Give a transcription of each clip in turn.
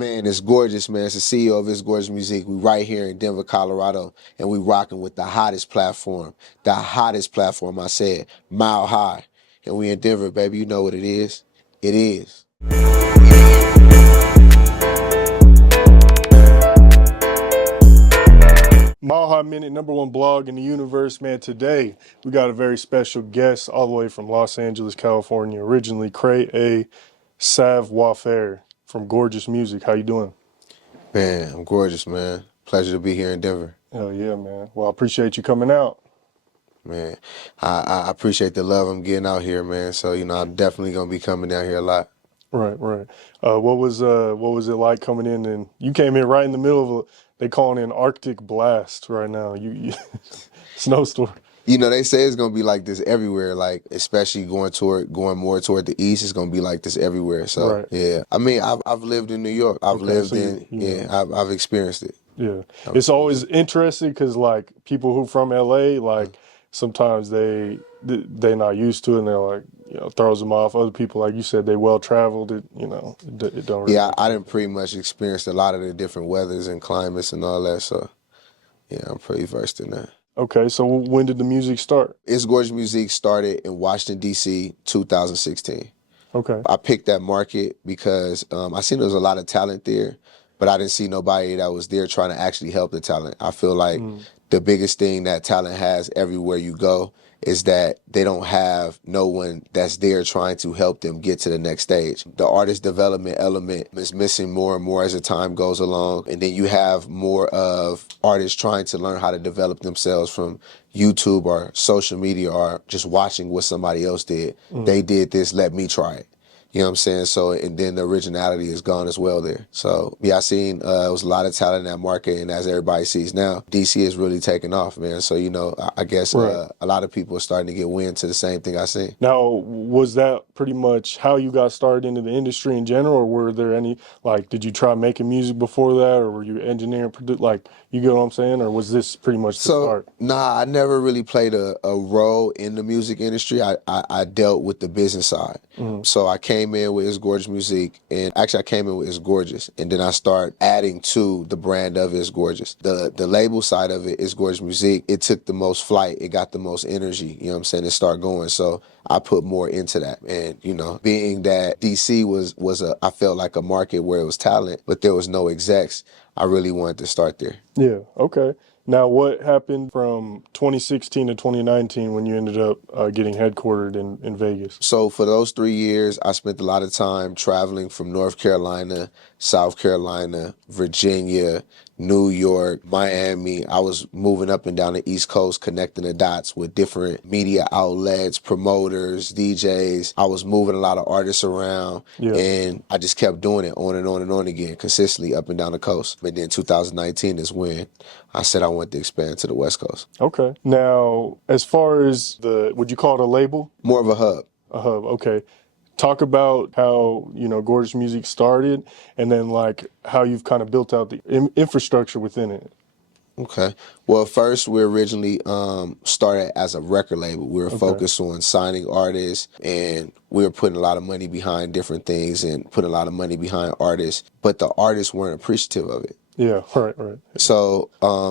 Man, it's gorgeous, man. It's the CEO of It's Gorgeous Musique. We right here in Denver, Colorado, and we rocking with the hottest platform. The hottest platform, I said, Mile High. And we in Denver, baby. You know what it is. It is. Mile High Minute, #1 blog in the universe, man. Today, we got a very special guest all the way from Los Angeles, California, originally Creer, Savoirfaire from Gorgeous Musique. How you doing? Man, I'm gorgeous, man. Pleasure to be here in Denver. Hell yeah, man. Well, I appreciate you coming out. Man, I appreciate the love I'm getting out here, man. So, I'm definitely going to be coming down here a lot. Right. What was it like coming in? And you came in right in the middle of they calling it an Arctic blast right now. You snowstorm. They say it's gonna be like this everywhere, like especially going more toward the east, it's gonna be like this everywhere. So Right. yeah, I mean, I've lived in New York. I've Okay, lived so in, I've experienced it. yeah. It's always interesting because like people who from LA, like sometimes they're not used to it and they're like, throws them off. Other people, like you said, they well traveled. It don't really. Yeah, I didn't pretty much experienced a lot of the different weathers and climates and all that. So yeah, I'm pretty versed in that. Okay, so when did the music start? It's Gorgeous Musique started in Washington D.C. 2016. Okay. I picked that market because I seen there was a lot of talent there, but I didn't see nobody that was there trying to actually help the talent. I feel like the biggest thing that talent has everywhere you go is that they don't have no one that's there trying to help them get to the next stage. The artist development element is missing more and more as the time goes along. And then you have more of artists trying to learn how to develop themselves from YouTube or social media or just watching what somebody else did. They did this, let me try it. You know what I'm saying? So, and then the originality is gone as well there. So, yeah, I seen it was a lot of talent in that market, and as everybody sees now, DC is really taking off, man. So, I guess Right. a lot of people are starting to get wind to the same thing I seen. Now, was that pretty much how you got started into the industry in general, or were there any, like, did you try making music before that, or were you engineering, like, you get what I'm saying, or was this pretty much the start? Nah, I never really played a role in the music industry. I dealt with the business side. So I came in with It's Gorgeous Musique, and actually I came in with It's Gorgeous, and then I start adding to the brand of It's Gorgeous. The label side of it, It's Gorgeous Musique, it took the most flight, it got the most energy, you know what I'm saying, to start going. So I put more into that. And, being that DC was I felt like a market where it was talent, but there was no execs, I really wanted to start there. Yeah, okay. Now, what happened from 2016 to 2019 when you ended up getting headquartered in Vegas? So for those 3 years, I spent a lot of time traveling from North Carolina, South Carolina, Virginia, New York, Miami. I was moving up and down the East Coast, connecting the dots with different media outlets, promoters, DJs. I was moving a lot of artists around, and I just kept doing it on and on and on again, consistently up and down the coast. And then 2019 is when I said I wanted to expand to the West Coast. Okay. Now, as far as would you call it a label? More of a hub. A hub, okay. Talk about how, Gorgeous Musique started, and then like how you've kind of built out the infrastructure within it. Okay. Well, first we originally started as a record label. We were focused on signing artists, and we were putting a lot of money behind different things and putting a lot of money behind artists, but the artists weren't appreciative of it. Yeah, right. So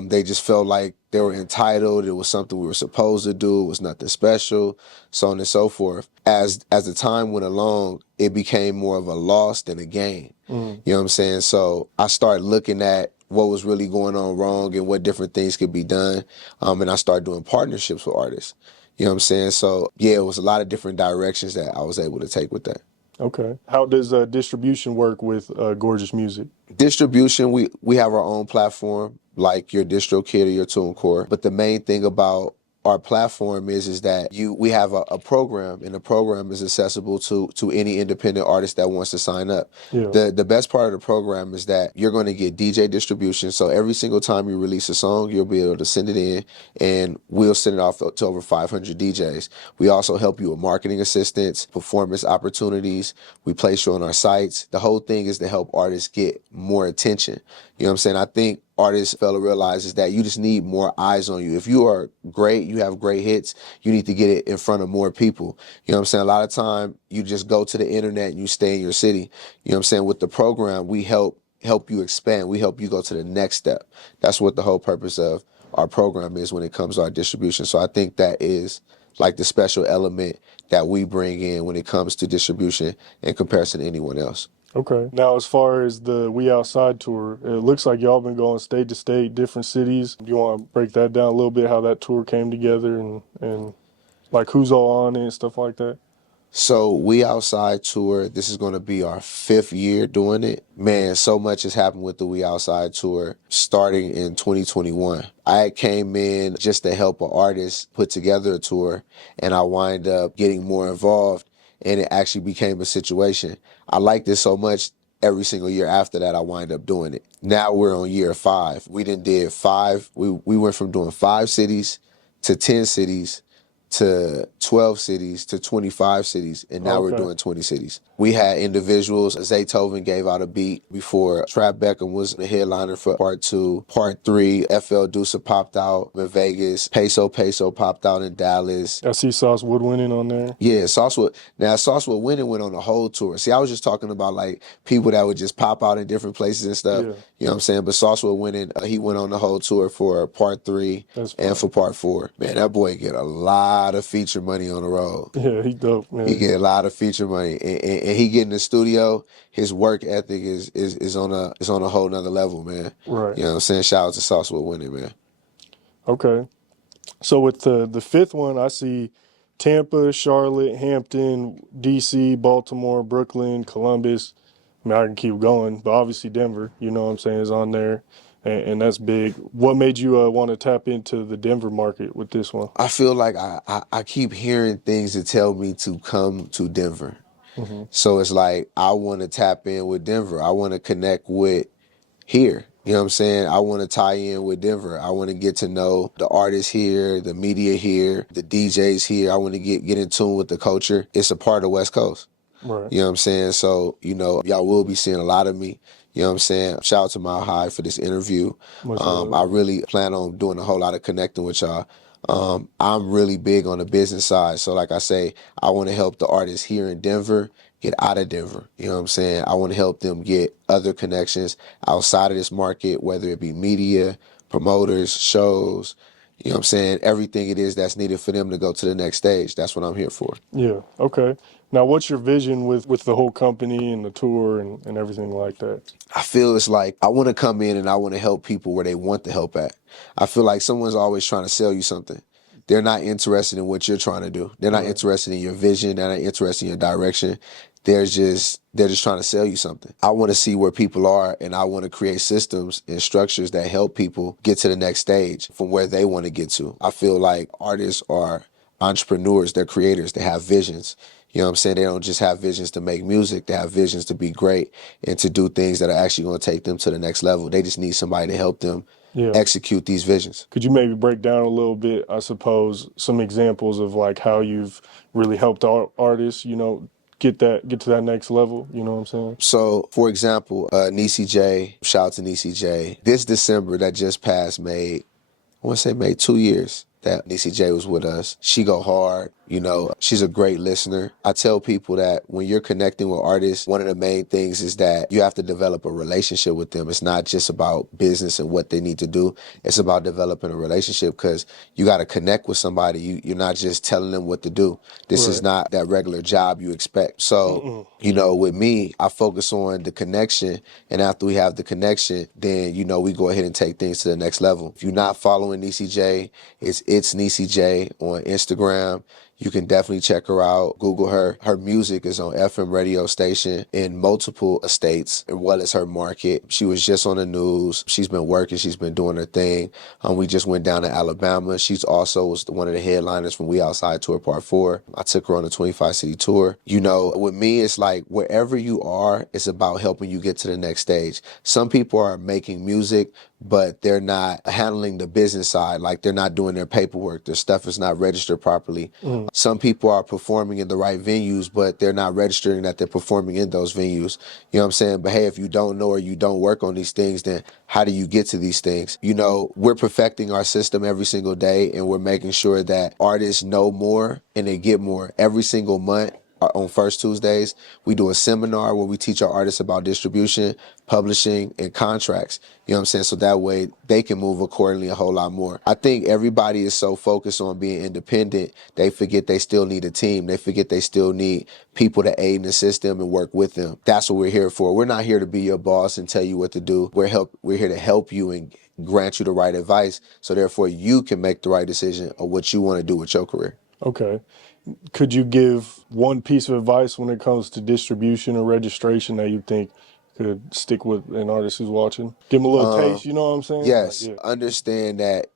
they just felt like they were entitled. It was something we were supposed to do. It was nothing special, so on and so forth. As the time went along, it became more of a loss than a gain. You know what I'm saying? So I started looking at what was really going on wrong and what different things could be done. And I started doing partnerships with artists. You know what I'm saying? So yeah, it was a lot of different directions that I was able to take with that. Okay. How does distribution work with Gorgeous Musique? Distribution, we have our own platform, like your DistroKid or your TuneCore. But the main thing about our platform is that we have a program, and the program is accessible to any independent artist that wants to sign up. Yeah. The best part of the program is that you're going to get DJ distribution. So every single time you release a song, you'll be able to send it in, and we'll send it off to over 500 DJs. We also help you with marketing assistance, performance opportunities. We place you on our sites. The whole thing is to help artists get more attention. You know what I'm saying? I think artists fail to realize is that you just need more eyes on you. If you are great, you have great hits, you need to get it in front of more people. You know what I'm saying? A lot of time you just go to the internet and you stay in your city. You know what I'm saying? With the program, we help help you expand. We help you go to the next step. That's what the whole purpose of our program is when it comes to our distribution. So I think that is like the special element that we bring in when it comes to distribution in comparison to anyone else. Okay. Now, as far as the We Outside tour, it looks like y'all been going state to state, different cities. You want to break that down a little bit, how that tour came together and like who's all on it and stuff like that? So We Outside tour, this is going to be our 5th year doing it. Man, so much has happened with the We Outside tour starting in 2021. I came in just to help an artist put together a tour, and I wind up getting more involved, and it actually became a situation. I liked it so much, every single year after that, I wind up doing it. Now we're on year 5. We did 5. We went from doing 5 cities to 10 cities to 12 cities to 25 cities, and now we're Okay. doing 20 cities. We had individuals. Zaytoven gave out a beat before Trap Beckham was the headliner for part 2. Part 3, FL Dusa popped out in Vegas. Peso popped out in Dallas. I see Sauce Woodwinning on there. Yeah, Sauce with Winning went on the whole tour. See, I was just talking about like people that would just pop out in different places and stuff. Yeah. You know what I'm saying? But Sauce with Winning, he went on the whole tour for part 3 That's and fine. for part 4. Man, that boy get a lot of feature money on the road. Yeah, he dope, man. He get a lot of feature money, and he get in the studio. His work ethic is on a whole nother level, man. Right. You know what I'm saying? Shout out to Sauce with Winning, man. Okay. So with the 5th one, I see Tampa, Charlotte, Hampton, DC, Baltimore, Brooklyn, Columbus. I mean, I can keep going, but obviously Denver, you know what I'm saying, is on there, and that's big. What made you want to tap into the Denver market with this one? I feel like I keep hearing things that tell me to come to Denver. Hmm. So it's like I want to tap in with Denver. I want to connect with here. You know what I'm saying? I want to tie in with Denver. I want to get to know the artists here, the media here, the DJs here. I want to get in tune with the culture. It's a part of West Coast. Right. You know what I'm saying? So, y'all will be seeing a lot of me. You know what I'm saying? Shout out to Mile High for this interview. Much love. I really plan on doing a whole lot of connecting with y'all. I'm really big on the business side. So like I say, I want to help the artists here in Denver get out of Denver. You know what I'm saying? I want to help them get other connections outside of this market, whether it be media, promoters, shows, you know what I'm saying? Everything it is that's needed for them to go to the next stage. That's what I'm here for. Yeah. Okay. Now, what's your vision with the whole company and the tour and everything like that? I feel it's like I want to come in and I want to help people where they want the help at. I feel like someone's always trying to sell you something. They're not interested in what you're trying to do. They're not Right. interested in your vision. They're not interested in your direction. They're just trying to sell you something. I want to see where people are, and I want to create systems and structures that help people get to the next stage from where they want to get to. I feel like artists are entrepreneurs, they're creators, they have visions. You know what I'm saying? They don't just have visions to make music, they have visions to be great and to do things that are actually going to take them to the next level. They just need somebody to help them Yeah. execute these visions. Could you maybe break down a little bit, I suppose, some examples of like how you've really helped artists, get to that next level, you know what I'm saying? So, for example, Niecy J, shout out to Niecy J. This December that just passed made 2 years that Niecy J was with us. She go hard. She's a great listener. I tell people that when you're connecting with artists, one of the main things is that you have to develop a relationship with them. It's not just about business and what they need to do. It's about developing a relationship because you got to connect with somebody. You're not just telling them what to do. This is Right. not that regular job you expect. So, with me, I focus on the connection. And after we have the connection, then, we go ahead and take things to the next level. If you're not following Niecy J, it's Niecy J on Instagram. You can definitely check her out. Google her. Her music is on FM radio station in multiple states, as well as her market. She was just on the news. She's been working. She's been doing her thing. We just went down to Alabama. She's also was one of the headliners from We Outside Tour Part 4. I took her on a 25-city tour. With me, it's like wherever you are, it's about helping you get to the next stage. Some people are making music, but they're not handling the business side. Like they're not doing their paperwork. Their stuff is not registered properly. Some people are performing in the right venues, but they're not registering that they're performing in those venues. You know what I'm saying? But hey, if you don't know or you don't work on these things, then how do you get to these things? We're perfecting our system every single day, and we're making sure that artists know more and they get more every single month. on first Tuesdays, we do a seminar where we teach our artists about distribution, publishing, and contracts. You know what I'm saying? So that way they can move accordingly a whole lot more. I think everybody is so focused on being independent, they forget they still need a team. They forget they still need people to aid and assist them and work with them. That's what we're here for. We're not here to be your boss and tell you what to do. We're here to help you and grant you the right advice, so therefore you can make the right decision of what you want to do with your career. Okay. Could you give one piece of advice when it comes to distribution or registration that you think could stick with an artist who's watching? Give them a little taste, you know what I'm saying? Like, Yes, yeah. understand that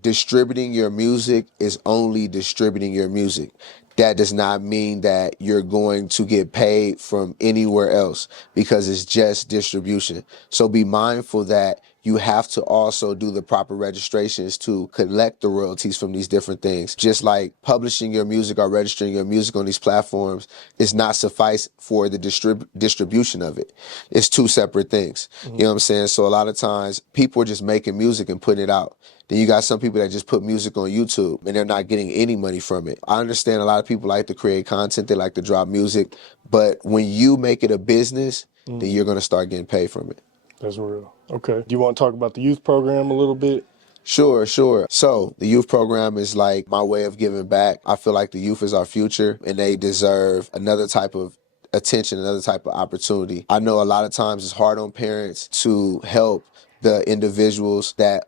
distributing your music is only distributing your music. That does not mean that you're going to get paid from anywhere else, because it's just distribution. So be mindful that you have to also do the proper registrations to collect the royalties from these different things. Just like publishing your music or registering your music on these platforms is not suffice for the distribution of it. It's two separate things. You know what I'm saying? So a lot of times people are just making music and putting it out. Then you got some people that just put music on YouTube and they're not getting any money from it. I understand a lot of people like to create content, they like to drop music, but when you make it a business, then you're going to start getting paid from it. That's real. Okay. Do you want to talk about the youth program a little bit? Sure, sure. So the youth program is like my way of giving back. I feel like the youth is our future and they deserve another type of attention, another type of opportunity. I know a lot of times it's hard on parents to help the individuals that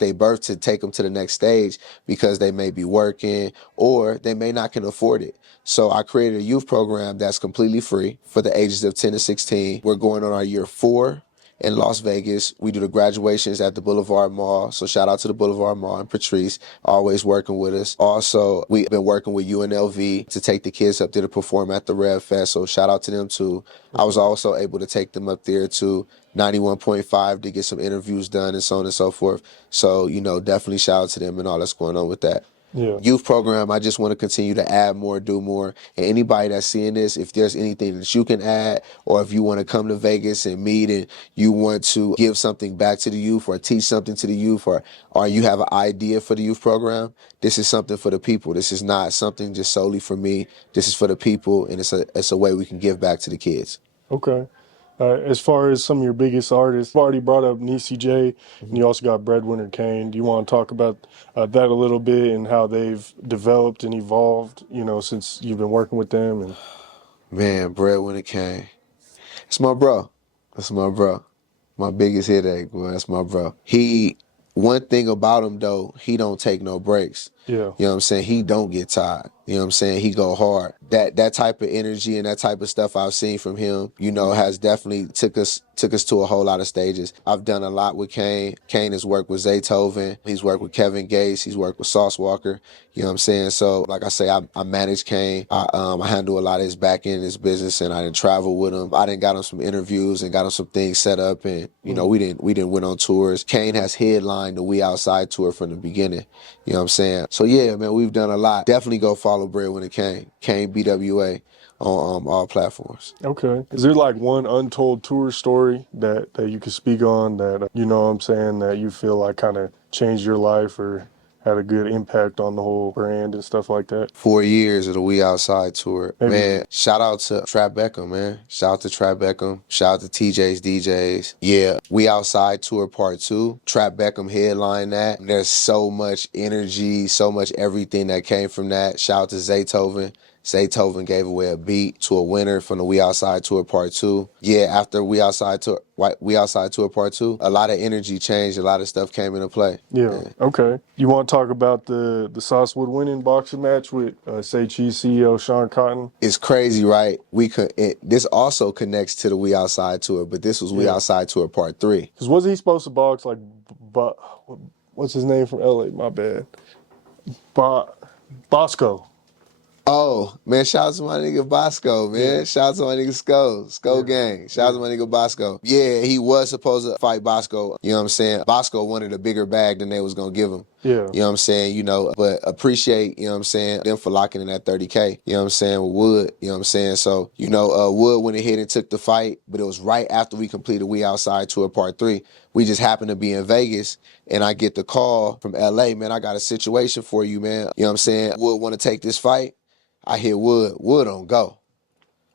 they birth to take them to the next stage, because they may be working or they may not can afford it. So I created a youth program that's completely free for the ages of 10 to 16. We're going on our year 4 in Las Vegas. We do the graduations at the Boulevard Mall. So shout out to the Boulevard Mall and Patrice, always working with us. Also, we've been working with UNLV to take the kids up there to perform at the Rev Fest. So shout out to them too. I was also able to take them up there to 91.5 to get some interviews done and so on and so forth. So, definitely shout out to them and all that's going on with that. Yeah. Youth program, I just want to continue to add more, do more. And anybody that's seeing this, if there's anything that you can add, or if you want to come to Vegas and meet and you want to give something back to the youth or teach something to the youth, or you have an idea for the youth program, this is something for the people. This is not something just solely for me. This is for the people, and it's a way we can give back to the kids. Okay. As far as some of your biggest artists, I've already brought up Niecy J, and you also got Breadwinner Kane. Do you want to talk about that a little bit and how they've developed and evolved, since you've been working with them? And Man, Breadwinner Kane. That's my bro. That's my bro. My biggest headache, boy. That's my bro. One thing about him though, he don't take no breaks. yeah, You know what I'm saying? He don't get tired. You know what I'm saying? He go hard. That type of energy and that type of stuff I've seen from him, has definitely took us to a whole lot of stages. I've done a lot with Kane. Kane has worked with Zaytoven. He's worked with Kevin Gates. He's worked with Sauce Walker. You know what I'm saying? So, like I say, I manage Kane. I handle a lot of his back end, his business, and I didn't travel with him. I didn't got him some interviews and got him some things set up, and we didn't went on tours. Kane has headlined the We Outside tour from the beginning. You know what I'm saying? So yeah, man, we've done a lot. Definitely go follow Breadwinner Kane. Kane BWA on all platforms. okay. Is there like one untold tour story that you could speak on that, you know what I'm saying, that you feel like kind of changed your life or had a good impact on the whole brand and stuff like that? 4 years of the We Outside tour. Maybe. Man, shout out to Trap Beckham, man. Shout out to Trap Beckham. Shout out to TJ's DJs. Yeah, We Outside tour part 2. Trap Beckham headline that. There's so much energy, so much everything that came from that. Shout out to Zaytoven. Zaytoven gave away a beat to a winner from the We Outside Tour Part 2. Yeah, after We Outside Tour Part 2, a lot of energy changed, a lot of stuff came into play. Yeah. Okay. You want to talk about the Saucewood winning boxing match with Say Cheese CEO Sean Cotton? It's crazy, right? This also connects to the We Outside Tour, but this was We Outside Tour Part 3. Because wasn't he supposed to box like, what's his name from LA? My bad. Bosco. Oh, man, shout out to my nigga Bosco, man. Yeah. Shout out to my nigga Sko Gang. Shout out to my nigga Bosco. Yeah, he was supposed to fight Bosco. You know what I'm saying? Bosco wanted a bigger bag than they was going to give him. Yeah. You know what I'm saying? But appreciate, them for locking in that 30K. You know what I'm saying? With Wood, you know what I'm saying? So, Wood went ahead and took the fight, but it was right after we completed We Outside Tour Part 3. We just happened to be in Vegas, and I get the call from LA, man, I got a situation for you, man. You know what I'm saying? Wood want to take this fight. I hear Wood. Wood on go.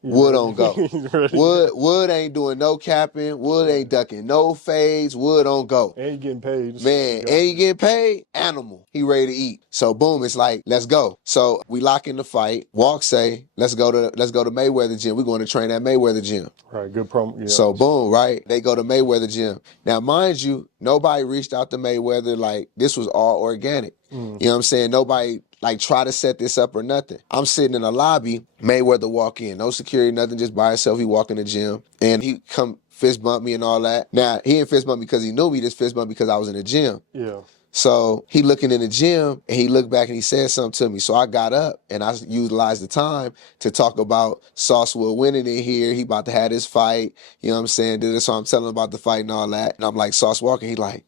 You Wood ready? on go. You ready? Wood ain't doing no capping. Wood ain't ducking no fades. Wood on go. And you getting paid. Man, and he getting paid, animal. He ready to eat. So boom, it's like, let's go. So we lock in the fight. Walk say, let's go to Mayweather gym. We're going to train at Mayweather gym. Right, good promo. Yeah. So boom, right? They go to Mayweather gym. Now, mind you, nobody reached out to Mayweather. Like, this was all organic. You know what I'm saying? Nobody like try to set this up or nothing. I'm sitting in the lobby. Mayweather walk in, no security, nothing, just by himself. He walk in the gym and he come fist bump me and all that. Now, he didn't fist bump me because he knew me, just fist bump because I was in the gym. Yeah. So he looking in the gym and he looked back and he said something to me. So I got up and I utilized the time to talk about Saucewood winning in here. He about to have this fight. You know what I'm saying? So I'm telling him about the fight and all that. And I'm like, Sauce Walker. He like,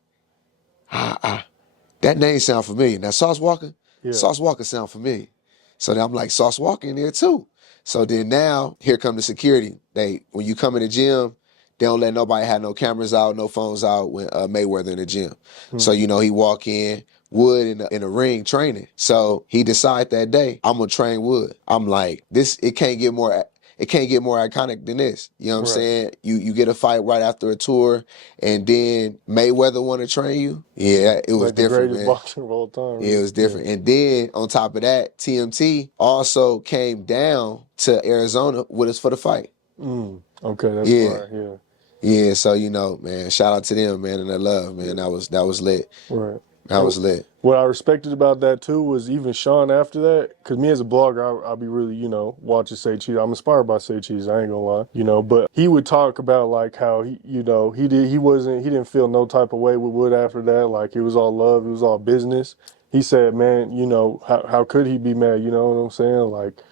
that name sound familiar. Now Sauce Walker? Yeah. Sauce Walker sound familiar. So then I'm like, Sauce Walker in there too. So then now, here come the security. When you come in the gym, they don't let nobody have no cameras out, no phones out when Mayweather in the gym. So, you know, he walk in, Wood in the ring training. So he decide that day, I'm gonna train Wood. I'm like, it can't get more iconic than this. You know what I'm saying? You get a fight right after a tour, and then Mayweather want to train you. Yeah, it was Like the different, greatest man. boxer of all time. Yeah, it was different. And then on top of that, TMT also came down to Arizona with us for the fight. Okay, that's fire. Yeah. Yeah, so you know, man, shout out to them, man, and their love, man. That was lit. Right. That was lit. What I respected about that too was even Sean after that, because me as a blogger, I'll be really, watching Say Cheese. I'm inspired by Say Cheese. I ain't gonna lie, but he would talk about like how he didn't feel no type of way with Wood after that. Like it was all love, it was all business. He said, man, how could he be mad? You know what I'm saying? Like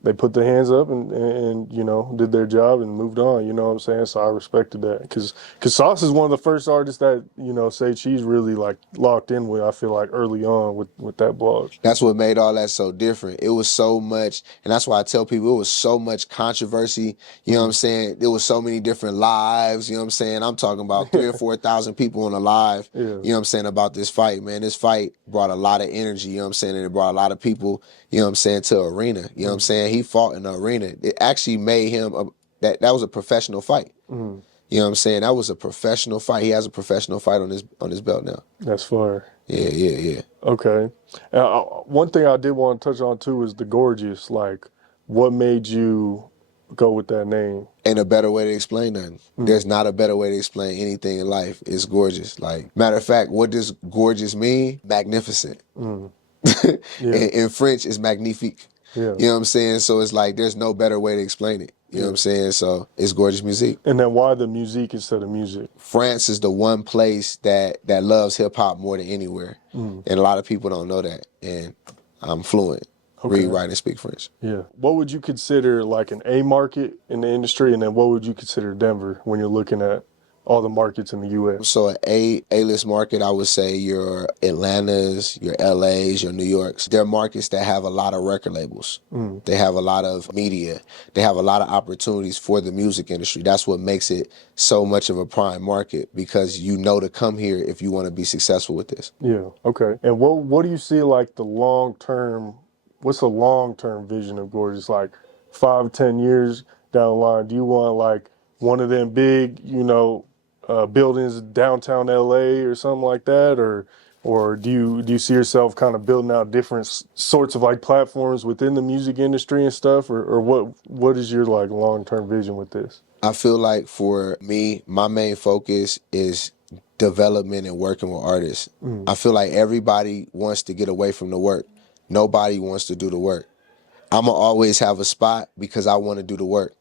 they put their hands up and did their job and moved on. You know what I'm saying? So I respected that because Sauce is one of the first artists that Say Cheese really like locked in with. I feel like early on with that blog. That's what made all that so different. It was so much, and that's why I tell people it was so much controversy. You know what I'm saying? There was so many different lives. You know what I'm saying? I'm talking about 3,000 or 4,000 people on the live. Yeah. You know what I'm saying about this fight, man. This fight brought a lot of energy. You know what I'm saying? And it brought a lot of people. You know what I'm saying, to arena. You know what I'm saying? He fought in the arena. It actually made him that was a professional fight. You know what I'm saying? That was a professional fight. He has a professional fight on his belt now. That's fire. Yeah. Okay. One thing I did want to touch on too is the Gorgeous. Like, what made you go with that name? Ain't a better way to explain nothing. There's not a better way to explain anything in life. It's gorgeous. Like, matter of fact, what does gorgeous mean? Magnificent. In French, it's magnifique. Yeah. You know what I'm saying? So it's like there's no better way to explain it. You know what I'm saying? So it's gorgeous musique. And then why the musique instead of music? France is the one place that loves hip hop more than anywhere. And a lot of people don't know that. And I'm fluent. Read, write, and speak French. Yeah. What would you consider like an A market in the industry, and then what would you consider Denver when you're looking at all the markets in the U.S.? So an A-list market, I would say your Atlantas, your LAs, your New Yorks. They're markets that have a lot of record labels. They have a lot of media. They have a lot of opportunities for the music industry. That's what makes it so much of a prime market, because you know to come here if you want to be successful with this. Yeah. Okay. And what do you see like what's the long-term vision of Gorgeous? Like 5, 10 years down the line, do you want like one of them big, buildings downtown LA or something like that, or do you see yourself kind of building out different sorts of like platforms within the music industry and stuff, or what is your like long-term vision with this? I feel like for me, my main focus is development and working with artists. I feel like everybody wants to get away from the work. Nobody wants to do the work. I'm going to always have a spot because I want to do the work.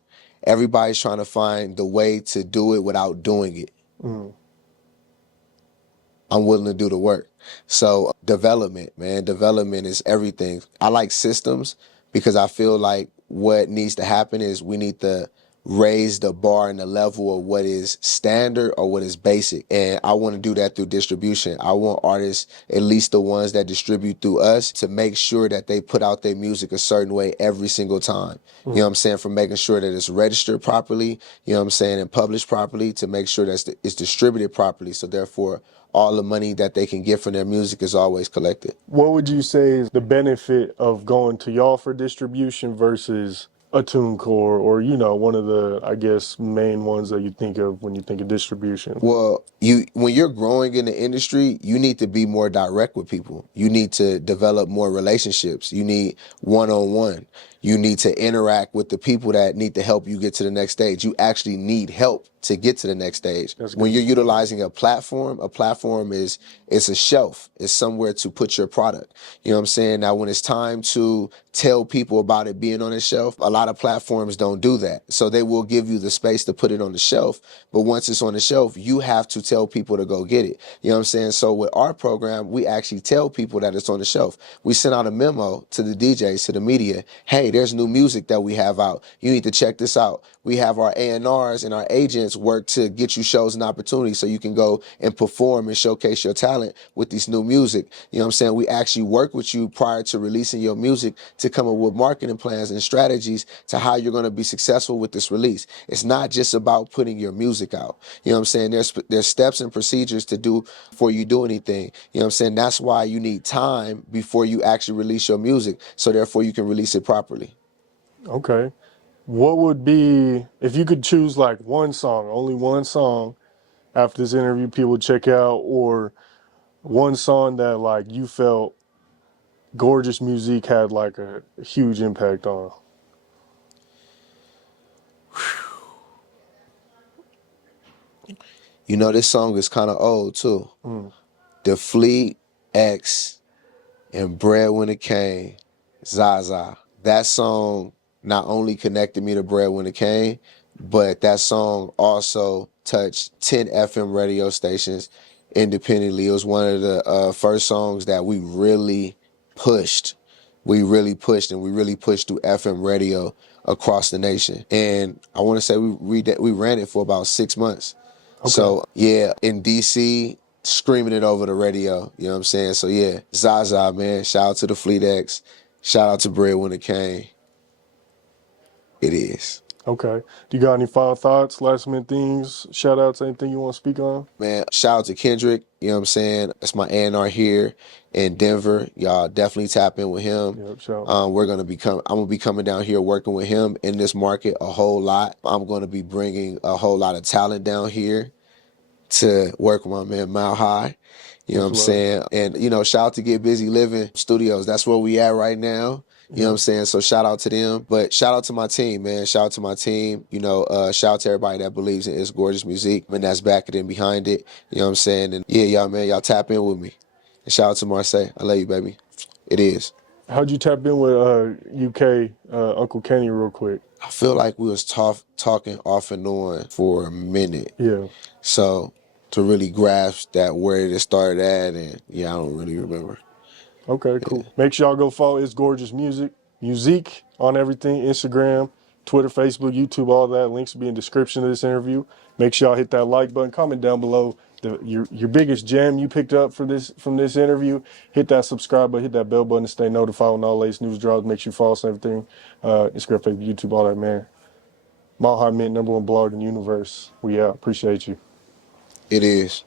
Everybody's trying to find the way to do it without doing it. I'm willing to do the work. So development, man, development is everything. I like systems because I feel like what needs to happen is we need to raise the bar and the level of what is standard or what is basic. And I want to do that through distribution. I want artists, at least the ones that distribute through us, to make sure that they put out their music a certain way every single time. You know what I'm saying? From making sure that it's registered properly, you know what I'm saying, and published properly, to make sure that it's distributed properly. So therefore, all the money that they can get from their music is always collected. What would you say is the benefit of going to y'all for distribution versus a TuneCore or, one of the, I guess, main ones that you think of when you think of distribution? Well, when you're growing in the industry, you need to be more direct with people. You need to develop more relationships. You need one-on-one. You need to interact with the people that need to help you get to the next stage. You actually need help to get to the next stage. When you're utilizing a platform is it's a shelf. It's somewhere to put your product. You know what I'm saying? Now, when it's time to tell people about it being on the shelf, a lot of platforms don't do that. So they will give you the space to put it on the shelf. But once it's on the shelf, you have to tell people to go get it. You know what I'm saying? So with our program, we actually tell people that it's on the shelf. We send out a memo to the DJs, to the media. Hey, there's new music that we have out. You need to check this out. We have our A&Rs and our agents work to get you shows and opportunities so you can go and perform and showcase your talent with this new music. You know what I'm saying? We actually work with you prior to releasing your music to come up with marketing plans and strategies to how you're going to be successful with this release. It's not just about putting your music out. You know what I'm saying? There's steps and procedures to do before you do anything. You know what I'm saying? That's why you need time before you actually release your music, so therefore you can release it properly. Okay. What would be, if you could choose like one song, only one song after this interview people would check out, or one song that like you felt Gorgeous Musique had like a huge impact on? You know, this song is kind of old too. The Fleet X and Bread When It Came, Zaza. That song not only connected me to Bread When It Came, but that song also touched 10 FM radio stations independently. It was one of the first songs that we really pushed. We really pushed, and we really pushed through FM radio across the nation. And I want to say we ran it for about 6 months. Okay. So yeah, in DC, screaming it over the radio. You know what I'm saying? So yeah, Zaza, man. Shout out to the Fleet X. Shout out to Bread When It Came. It is. Okay. Do you got any final thoughts, last minute things, shout outs, anything you want to speak on? Man, shout out to Kendrick. You know what I'm saying? That's my A&R here in Denver. Y'all definitely tap in with him. Yep, shout. I'm gonna be coming down here working with him in this market a whole lot. I'm gonna be bringing a whole lot of talent down here to work with my man Mile High. You know what I'm saying? And, shout out to Get Busy Living Studios. That's where we at right now. You know what I'm saying? So shout out to them. But shout out to my team, man. Shout out to my team. Shout out to everybody that believes in It's Gorgeous Musique and that's backing it and behind it. You know what I'm saying? And yeah, y'all, man, y'all tap in with me. And shout out to Marseille. I love you, baby. It is. How'd you tap in with UK Uncle Kenny real quick? I feel like we was talking off and on for a minute. Yeah. So to really grasp that where it started at, and yeah, I don't really remember. Okay, cool. Make sure y'all go follow It's Gorgeous Musique on everything, Instagram, Twitter, Facebook, YouTube, all that. Links will be in the description of this interview. Make sure y'all hit that like button. Comment down below your biggest gem you picked up from this interview. Hit that subscribe button, hit that bell button to stay notified when all latest news drops. Make sure you follow us and everything. Instagram, Facebook, YouTube, all that, man. Mile High Mint, #1 blog in the universe. We out. Appreciate you. It is.